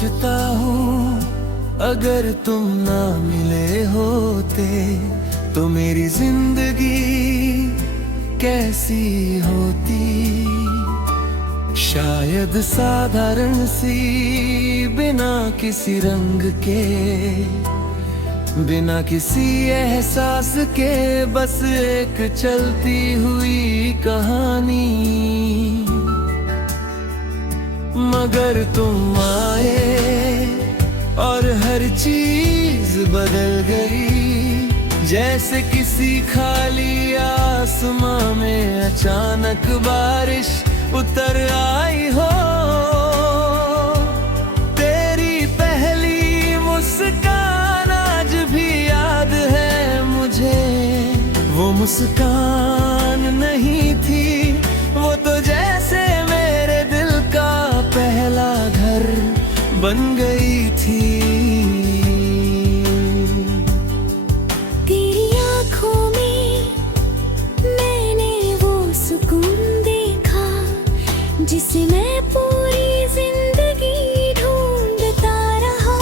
सोचता हूँ अगर तुम ना मिले होते तो मेरी जिंदगी कैसी होती। शायद साधारण सी, बिना किसी रंग के, बिना किसी एहसास के, बस एक चलती हुई कहानी। मगर तुम आए और हर चीज बदल गई, जैसे किसी खाली आसमां में अचानक बारिश उतर आई हो। तेरी पहली मुस्कान आज भी याद है मुझे, वो मुस्कान नहीं थी, वो तो जैसे मेरे दिल का पहला घर बन गई थी। तेरी आँखों में मैंने वो सुकून देखा, जिसे मैं पूरी जिंदगी ढूंढता रहा।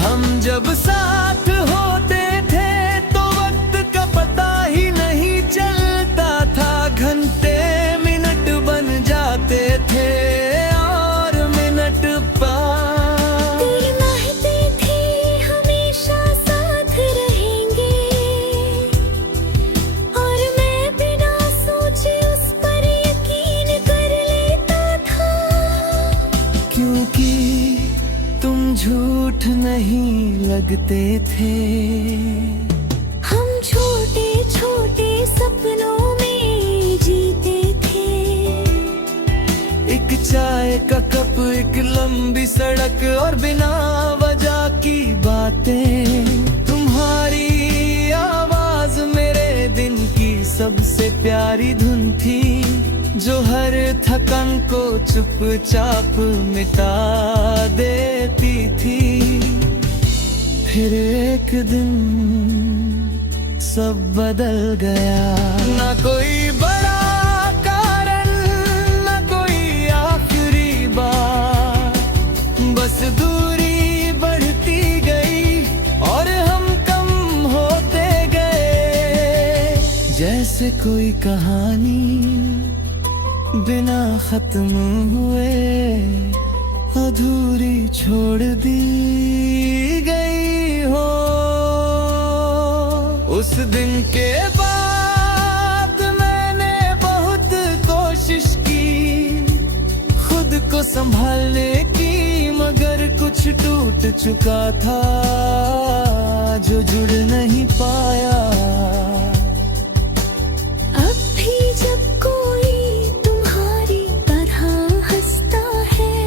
हम जब साथ होते थे तो वक्त का पता ही नहीं चलता था, घंटे मिनट बन जाते थे और मिनट पार। तेरे वादे थे हमेशा साथ रहेंगे, और मैं बिना सोचे उस पर यकीन कर लेता था। क्योंकि तुम झूठ नहीं लगते थे। हम छोटे छोटे सपनों में जीते थे। एक चाय का कप, एक लंबी सड़क और बिना वजह की बातें। तुम्हारी आवाज मेरे दिन की सबसे प्यारी धुन थी, जो हर थकन को चुपचाप मिटा देती थी। फिर एक दिन सब बदल गया, ना कोई बड़ा कारण, ना कोई आखिरी बात, बस दूरी बढ़ती गई और हम कम होते गए। जैसे कोई कहानी बिना खत्म हुए अधूरी छोड़ दी गई हो। उस दिन के बाद मैंने बहुत कोशिश की खुद को संभालने की, मगर कुछ टूट चुका था जो जुड़ नहीं पाया। अब भी जब कोई तुम्हारी तरह हंसता है,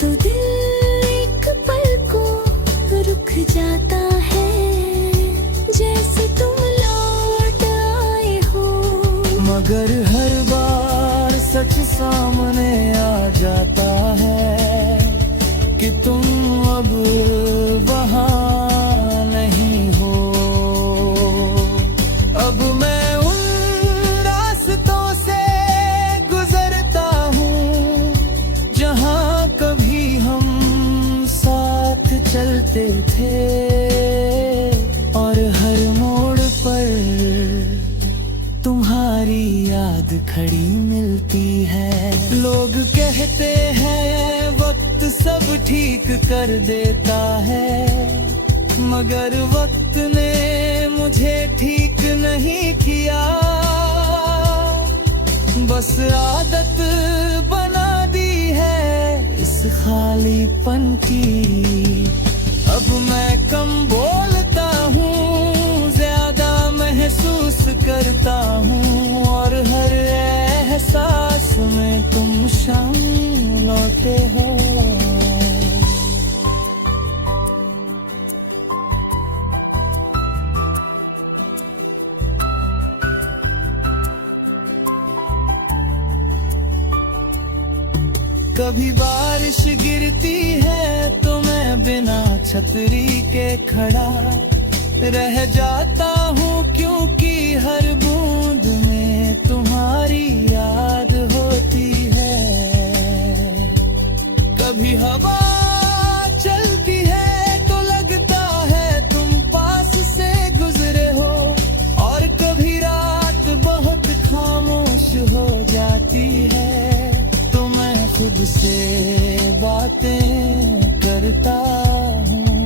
तो दिल एक पल को रुक जाता है, जैसे तुम लौट आए हो। मगर हर बार सच सामने आ जाता है कि तुम अब वहाँ नहीं हो। अब मैं उन रास्तों से गुजरता हूँ जहाँ कभी हम साथ चलते थे, और हर मोड़ पर तुम्हारी याद खड़ी मिलती है। लोग कहते हैं वक्त सब ठीक कर देता है, मगर वक्त ने मुझे ठीक नहीं किया, बस आदत बना दी है इस खालीपन की। अब मैं कम बोलता हूँ, ज्यादा महसूस करता हूँ, और हर एहसास में तुम शामिल होते हो। कभी बारिश गिरती है तो मैं बिना छतरी के खड़ा रह जाता हूँ, क्योंकि हर बूंद में तुम्हारी याद होती है। कभी हवा चलती है तो लगता है तुम पास से गुजरे हो, और कभी रात बहुत खामोश हो जाती है तो मैं खुद से बातें करता हूँ,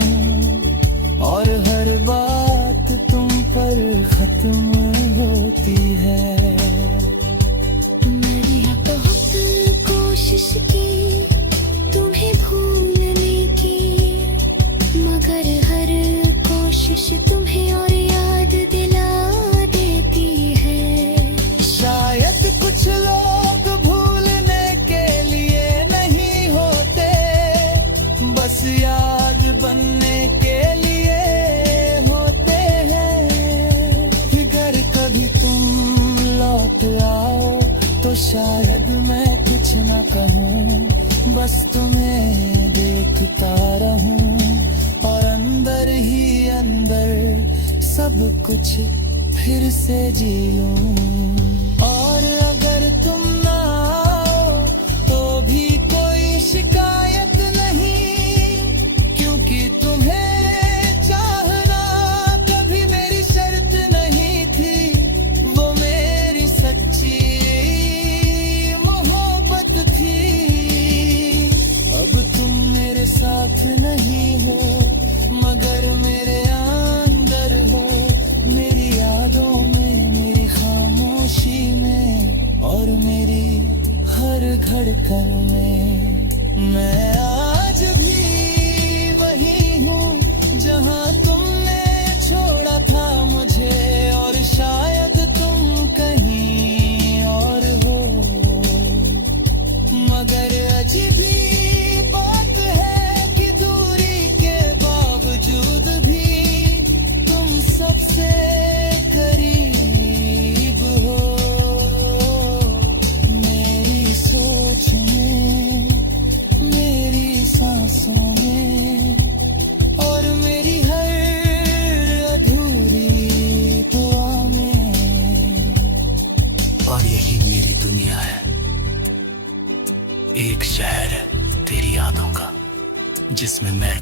और हर बात तुम पर खत्म होती है। मैंने बहुत कोशिश की तुम्हें भूलने की, मगर हर कोशिश तुम्हें और याद दिला देती है। शायद कुछ लोग भूलने के लिए नहीं होते, बस याद बनने के लिए होते हैं। अगर कभी तुम लौट आओ तो शायद मैं कुछ न कहूँ, बस तुम्हें देखता रहूं, और अंदर ही अंदर सब कुछ फिर से जी लूं। और अगर तुम ना आओ तो भी कोई शिकायत नहीं, क्योंकि तुम्हें चाहना कभी मेरी शर्त नहीं थी, वो मेरी सच्ची मोहब्बत थी। अब तुम मेरे साथ नहीं हो, मगर मेरे अंदर हो, मेरी यादों में, मेरी खामोशी में, और मेरी हर धड़कन में। मैं आज भी वही हूँ जहाँ तुमने छोड़ा था मुझे, और शायद तुम कहीं और हो, मगर अजीबी बात है कि दूरी के बावजूद भी तुम सबसे करीब हो। मेरी सोच में, मेरी सांसों में, और मेरी हर अधूरी दुआ में। और यही मेरी दुनिया है, एक शहर है तेरी यादों का, जिसमें मैं